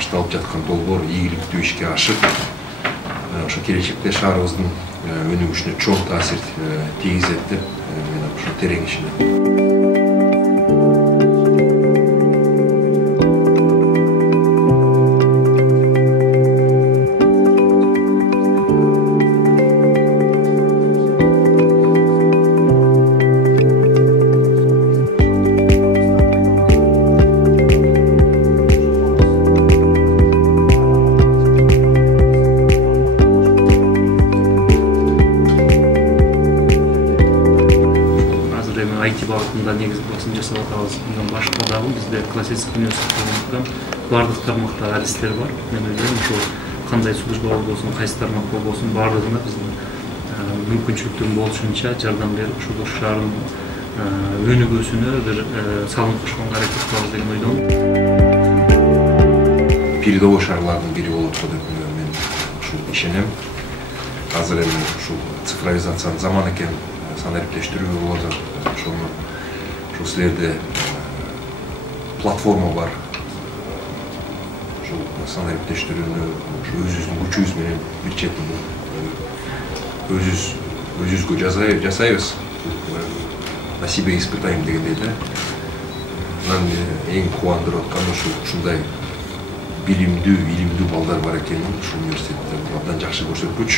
башталып жаткан долбоор ийгиликтүү ишке ашып, ошо келечекте шаарыбыздын өнүгүшүнө чоң таасир тийгизет деп мен ошо терең ишенем. IT бағытында негізгі басым жасап атабыз. Bundan башка дагы бизде классический университеттен бардык тармакта әдістер бар. Мен ойлойм, ошол кандай служба болбосун, кайсы тармак болбосун, бардыгына биздин мүмкүнчүлүктөр болушунча жардам берип, ушул шаардын өнүгүүсүнө бир салым кошконго аракет кылабыз деген ойдомун. Передовой шаарлардын бири болот деп мен ушул ишенем. Азыр эми ушул цифровизациянын заманы экен, санариптештирүү болот. Ошол силерде платформа бар. Ошол санариптештирүүнү өзүбүздүн күчүбүз менен бир четин өзүбүзгө жасайбыз. На себе испытаем дегендей да. Анан эң кубандырып аткан ушундай билимдүү балдар бар экенин ушул университетте абдан жакшы көрсөткүч.